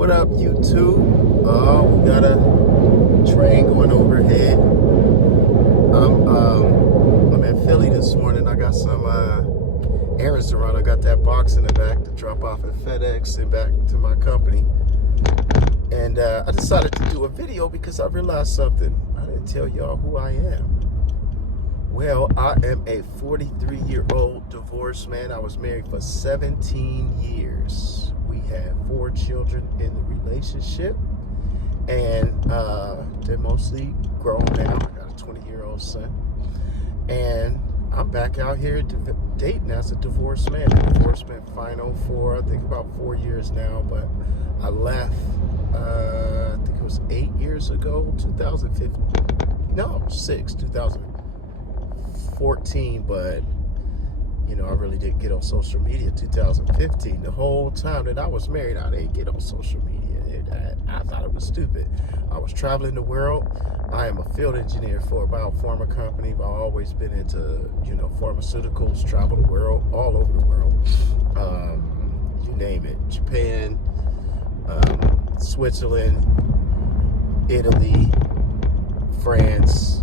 What up, YouTube? We got a train going overhead. I'm in Philly this morning. I got some errands to run. I got that box in the back to drop off at FedEx and back to my company. And I decided to do a video because I realized something. I didn't tell y'all who I am. Well, I am a 43-year-old divorced man. I was married for 17 years. We had 4 children in the relationship, and they're mostly grown now. I got a 20-year-old son, and I'm back out here dating as a divorced man. The divorce been final for, I think, about 4 years now, but I left, I think it was 8 years ago, 2015, no, 2014, but you know, I really didn't get on social media 2015. The whole time that I was married, I didn't get on social media. I thought it was stupid. I was traveling the world. I am a field engineer for a biopharma company, but I've always been into, you know, pharmaceuticals, travel the world, all over the world. You name it. Japan, Switzerland, Italy, France,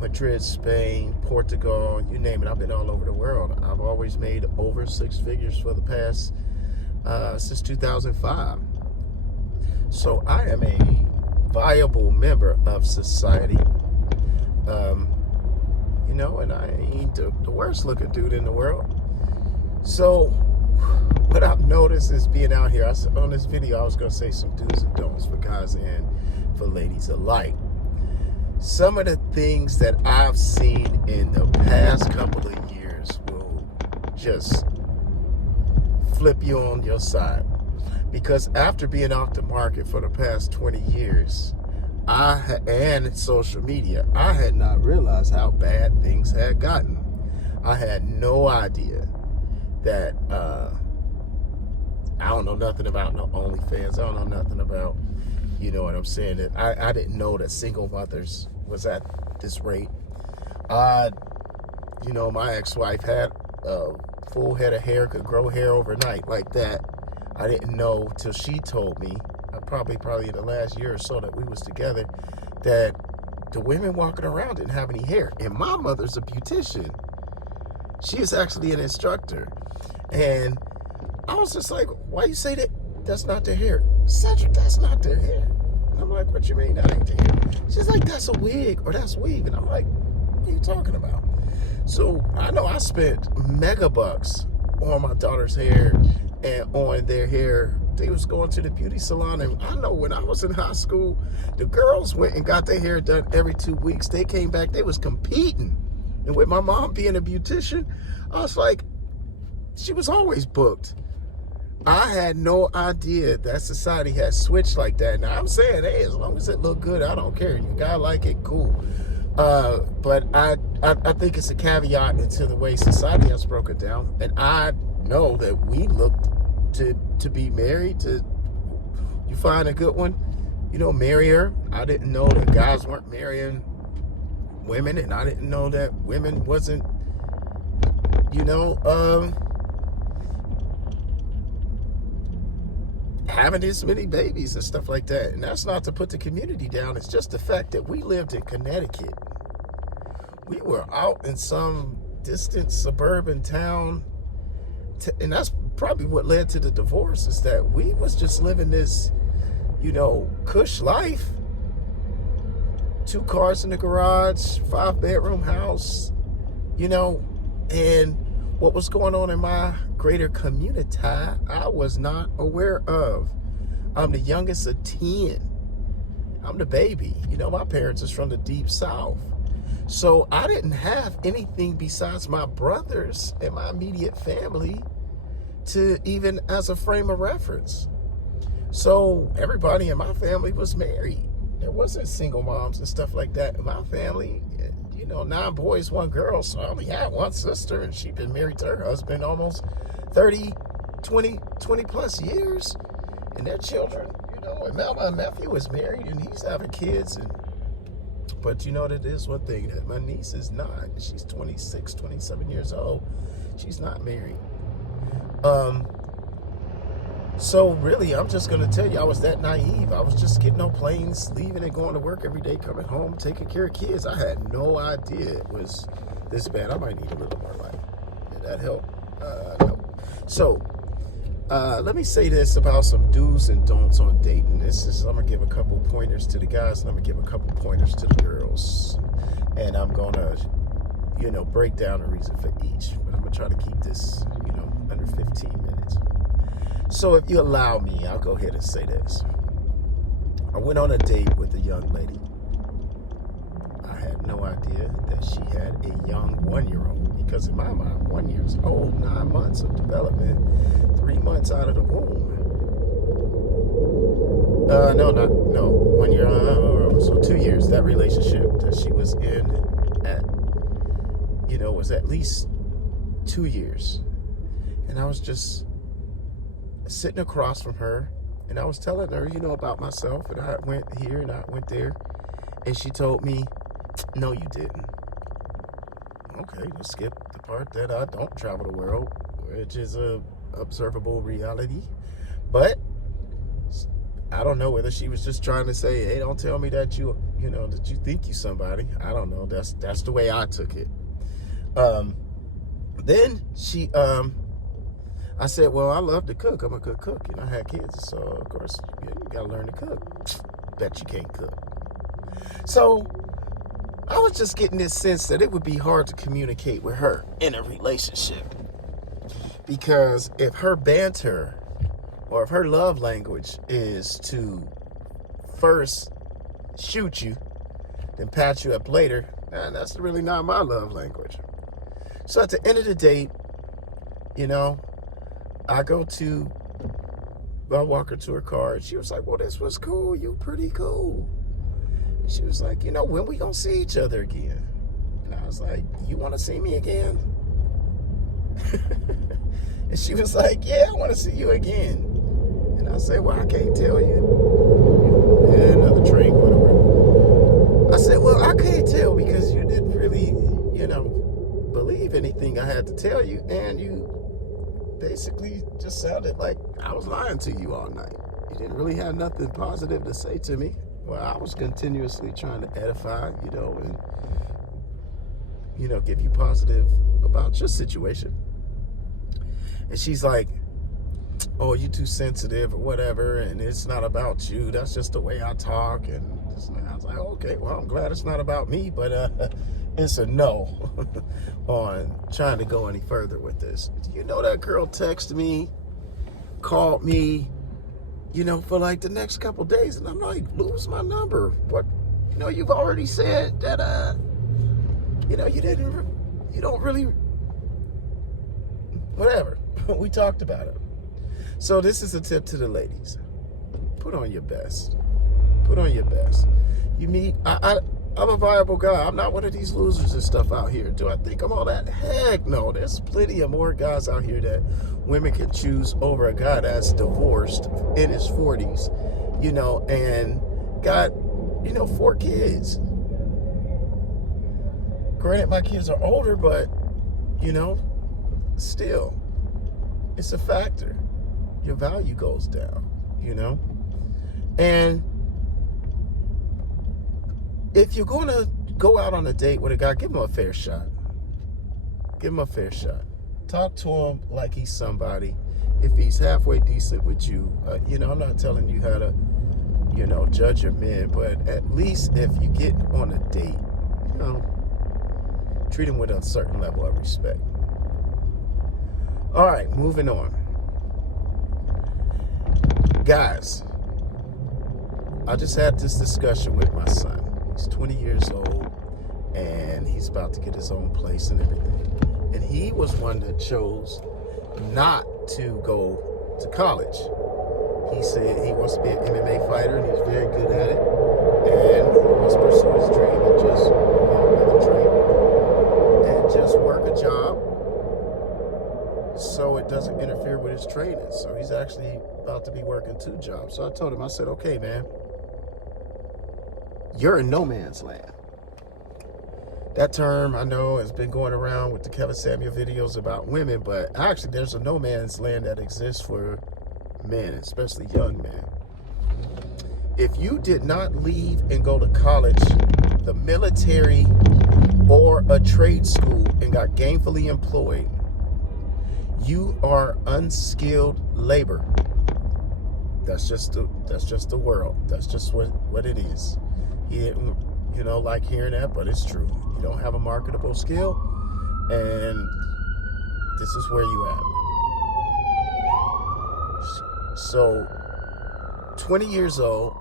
Madrid, Spain, Portugal, you name it. I've been all over the world. I've always made over 6 figures for the past, since 2005. So I am a viable member of society. You know, and I ain't the worst looking dude in the world. So what I've noticed is being out here, on this video, I was going to say some do's and don'ts for guys and for ladies alike. Some of the things that I've seen in the past couple of years will just flip you on your side. Because after being off the market for the past 20 years, and social media, I had not realized how bad things had gotten. I had no idea that, I don't know nothing about no OnlyFans. I don't know nothing about, you know what I'm saying? That I didn't know that single mothers was at this rate. You know, my ex-wife had a full head of hair, could grow hair overnight like that. I didn't know till she told me, probably in the last year or so that we was together, that the women walking around didn't have any hair. And my mother's a beautician. She is actually an instructor. And I was just like, why you say that? That's not their hair. Cedric, that's not their hair. And I'm like, what you mean that ain't their hair? She's like, that's a wig, or that's weave. And I'm like, what are you talking about? So I know I spent mega bucks on my daughter's hair and on their hair. They was going to the beauty salon, and I know when I was in high school, the girls went and got their hair done every 2 weeks. They came back, they was competing. And with my mom being a beautician, I was like, she was always booked. I had no idea that society had switched like that. Now I'm saying, hey, as long as it look good, I don't care. You gotta like it, cool. But I think it's a caveat into the way society has broken down. And I know that we looked to be married. To you find a good one, you know, marry her. I didn't know that guys weren't marrying women, and I didn't know that women wasn't, you know, having this many babies and stuff like that. And that's not to put the community down. It's just the fact that we lived in Connecticut. We were out in some distant suburban town, and that's probably what led to the divorce, is that we was just living this, you know, cush life. 2 cars in the garage, 5-bedroom house, you know, and what was going on in my greater community, I was not aware of. I'm the youngest of 10. I'm the baby. You know, my parents is from the deep south. So I didn't have anything besides my brothers and my immediate family to even as a frame of reference. So everybody in my family was married. There wasn't single moms and stuff like that in my family. You know, 9 boys, 1 girl, so I only had 1 sister, and she'd been married to her husband almost 20 plus years, and their children, you know, and now my nephew is married, and he's having kids, but you know, that is one thing, that my niece is not. She's 26, 27 years old. She's not married. So really, I'm just gonna tell you, I was that naive. I was just getting on planes, leaving and going to work every day, coming home, taking care of kids. I had no idea it was this bad. I might need a little more light. Did that help? No. So let me say this about some do's and don'ts on dating. I'm gonna give a couple pointers to the guys, and I'm gonna give a couple pointers to the girls, and I'm gonna, break down the reason for each. But I'm gonna try to keep this, under 15 minutes. So if you allow me, I'll go ahead and say this. I went on a date with a young lady. I had no idea that she had a young 1-year-old, because in my mind, 1 year is old, 9 months of development, 3 months out of the womb. No, 1 year, so 2 years. That relationship that she was in was at least 2 years. And I was just sitting across from her, and I was telling her, about myself, and I went here and I went there, and she told me, no, you didn't. Okay, let's skip the part that I don't travel the world, which is a observable reality. But I don't know whether she was just trying to say, hey, don't tell me that that you think you somebody. I don't know. That's the way I took it. Then she I said, well, I love to cook. I'm a good cook, and I had kids, so of course you gotta learn to cook. Bet you can't cook. So I was just getting this sense that it would be hard to communicate with her in a relationship, because if her banter or if her love language is to first shoot you, then patch you up later, that's really not my love language. So at the end of the date, I walk her to her car, and she was like, well, this was cool. You pretty cool. And she was like, when we gonna see each other again? And I was like, you want to see me again? And she was like, yeah, I want to see you again. And I said, well, I can't tell you. Yeah, another drink, whatever. I said, well, I can't tell because you didn't really, believe anything I had to tell you, and you basically just sounded like I was lying to you all night. You didn't really have nothing positive to say to me. Well, I was continuously trying to edify, and, give you positive about your situation. And she's like, oh, you too sensitive or whatever, and it's not about you. That's just the way I talk. And I was like, okay, well, I'm glad it's not about me, but it's a no on trying to go any further with this. That girl texted me, called me, for like the next couple days, and I'm like, lose my number. What? You've already said that, you don't really, whatever. We talked about it. So this is a tip to the ladies. Put on your best. Put on your best. You meet, I'm a viable guy. I'm not one of these losers and stuff out here. Do I think I'm all that? Heck no. There's plenty of more guys out here that women can choose over a guy that's divorced in his 40s, and got, 4 kids. Granted, my kids are older, but, still, it's a factor. Your value goes down, And if you're going to go out on a date with a guy, give him a fair shot. Give him a fair shot. Talk to him like he's somebody. If he's halfway decent with you, I'm not telling you how to, judge your men, but at least if you get on a date, treat him with a certain level of respect. All right, moving on. Guys, I just had this discussion with my son. He's 20 years old, and he's about to get his own place and everything. And he was one that chose not to go to college. He said he wants to be an MMA fighter, and he's very good at it. And he wants to pursue his dream and just work a job so it doesn't interfere with his training. So he's actually about to be working 2 jobs. So I told him, I said, okay, man, you're in no man's land. That term, I know, has been going around with the Kevin Samuel videos about women, but actually there's a no man's land that exists for men, especially young men. If you did not leave and go to college, the military, or a trade school and got gainfully employed, you are unskilled labor. That's just the world. That's just what it is. You don't like hearing that, but it's true. You don't have a marketable skill, and this is where you at. So 20 years old,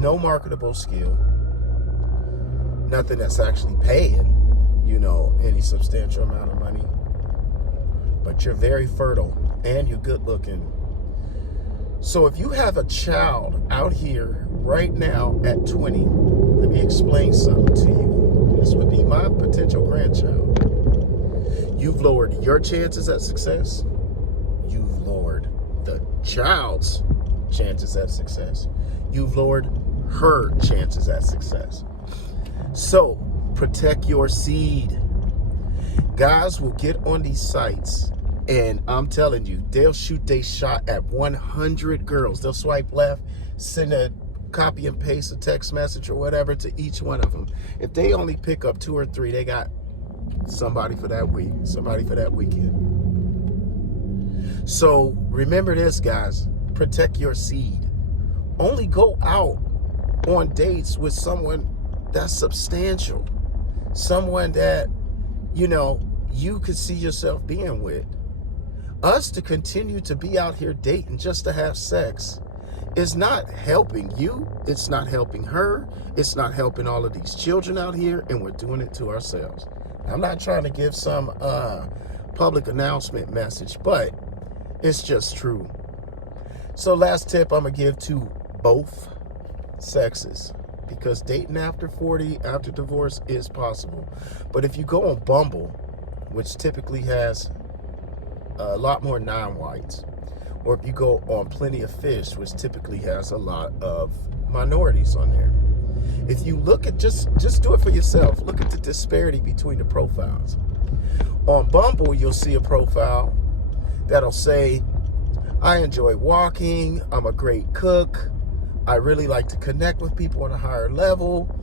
no marketable skill, nothing that's actually paying, any substantial amount of money, but you're very fertile and you're good looking. So if you have a child out here right now at 20, let me explain something to you. This would be my potential grandchild. You've lowered your chances at success. You've lowered the child's chances at success. You've lowered her chances at success. So protect your seed. Guys will get on these sites, and I'm telling you, they'll shoot their shot at 100 girls. They'll swipe left, send a copy and paste a text message or whatever to each one of them. If they only pick up 2 or 3, they got somebody for that week, somebody for that weekend. So remember this, guys. Protect your seed. Only go out on dates with someone that's substantial, someone that you could see yourself being with. Us to continue to be out here dating just to have sex is not helping you. It's not helping her. It's not helping all of these children out here, and we're doing it to ourselves. I'm not trying to give some public announcement message, but it's just true. So last tip I'm gonna give to both sexes, because dating after 40, after divorce, is possible. But if you go on Bumble, which typically has a lot more non-whites, or if you go on Plenty of Fish, which typically has a lot of minorities on there, if you look at, just do it for yourself, look at the disparity between the profiles. On Bumble, you'll see a profile that'll say, I enjoy walking, I'm a great cook, I really like to connect with people on a higher level,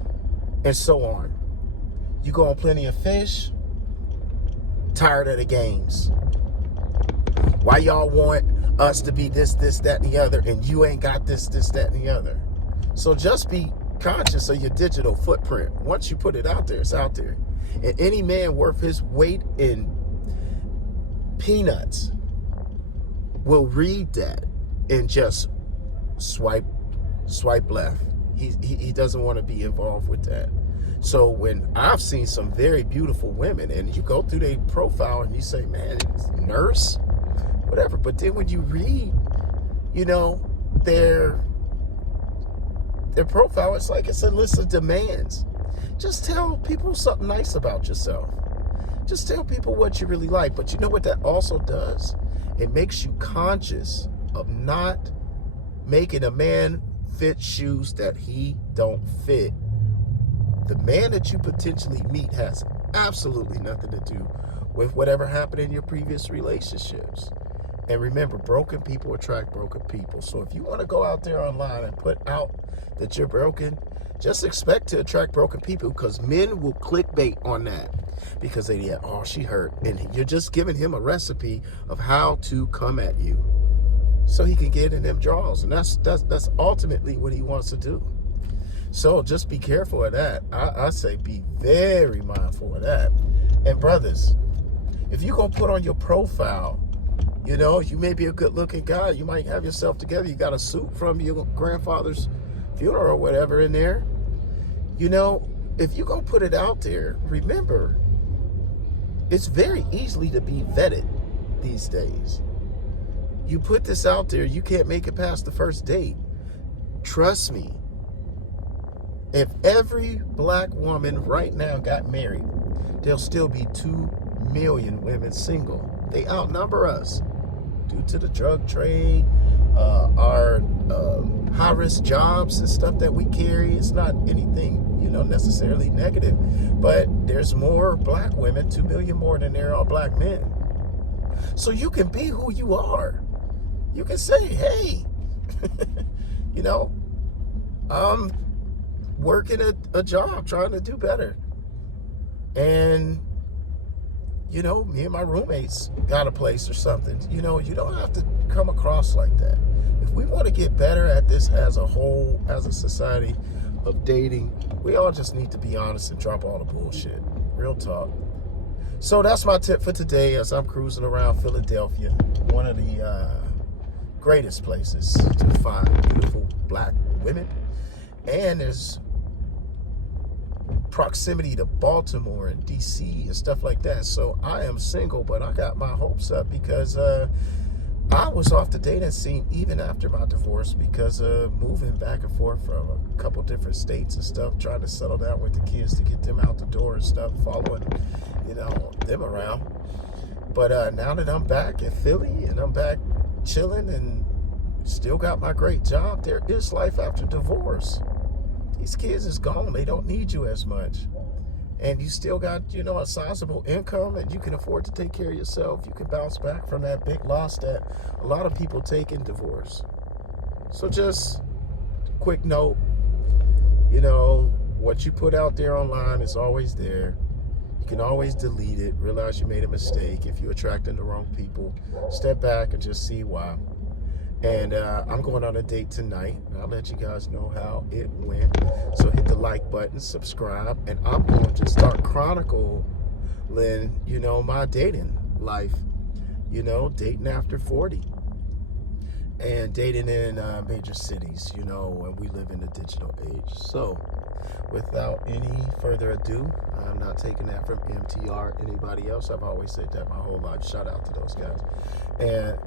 and so on. You go on Plenty of Fish, tired of the games. Why y'all want us to be this, that, and the other, and you ain't got this, that, and the other? So just be conscious of your digital footprint. Once you put it out there, it's out there. And any man worth his weight in peanuts will read that and just swipe left. He doesn't want to be involved with that. So when I've seen some very beautiful women, and you go through their profile and you say, man, it's nurse, whatever. But then when you read, their profile, it's like it's a list of demands. Just tell people something nice about yourself. Just tell people what you really like. But you know what that also does? It makes you conscious of not making a man fit shoes that he don't fit. The man that you potentially meet has absolutely nothing to do with whatever happened in your previous relationships. And remember, broken people attract broken people. So if you want to go out there online and put out that you're broken, just expect to attract broken people, because men will clickbait on that, because she hurt. And you're just giving him a recipe of how to come at you so he can get in them draws. And that's ultimately what he wants to do. So just be careful of that. I say be very mindful of that. And brothers, if you're going to put on your profile, you may be a good looking guy, you might have yourself together, you got a suit from your grandfather's funeral or whatever in there, if you're going to put it out there, remember, it's very easily to be vetted these days. You put this out there, you can't make it past the first date. Trust me. If every black woman right now got married, there'll still be 2 million women single. They outnumber us due to the drug trade, our high-risk jobs and stuff that we carry. It's not anything, necessarily negative, but there's more black women, 2 million more than there are black men. So you can be who you are. You can say, hey, you know, I'm working a job, trying to do better. And, you know, me and my roommates got a place or something. You know, you don't have to come across like that. If we want to get better at this as a whole, as a society of dating, we all just need to be honest and drop all the bullshit. Real talk. So that's my tip for today as I'm cruising around Philadelphia, one of the greatest places to find beautiful black women. And there's proximity to Baltimore and DC and stuff like that. So I am single, but I got my hopes up because I was off the dating scene even after my divorce because of moving back and forth from a couple different states and stuff, trying to settle down with the kids to get them out the door and stuff, following, you know, them around. But now that I'm back in Philly and I'm back chilling and still got my great job, there is life after divorce. These kids is gone. They don't need you as much. And you still got, you know, a sizable income and you can afford to take care of yourself. You can bounce back from that big loss that a lot of people take in divorce. So just quick note, you know, what you put out there online is always there. You can always delete it. Realize you made a mistake. If you're attracting the wrong people, step back and just see why. And I'm going on a date tonight. I'll let you guys know how it went. So hit the like button, subscribe, and I'm going to start chronicling, you know, my dating life. You know, dating after 40. And dating in major cities, you know, when we live in the digital age. So without any further ado, I'm not taking that from MTR or anybody else. I've always said that my whole life. Shout out to those guys. And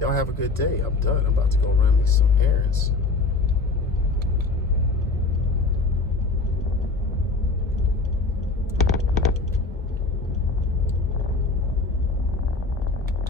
y'all have a good day. I'm done. I'm about to go run me some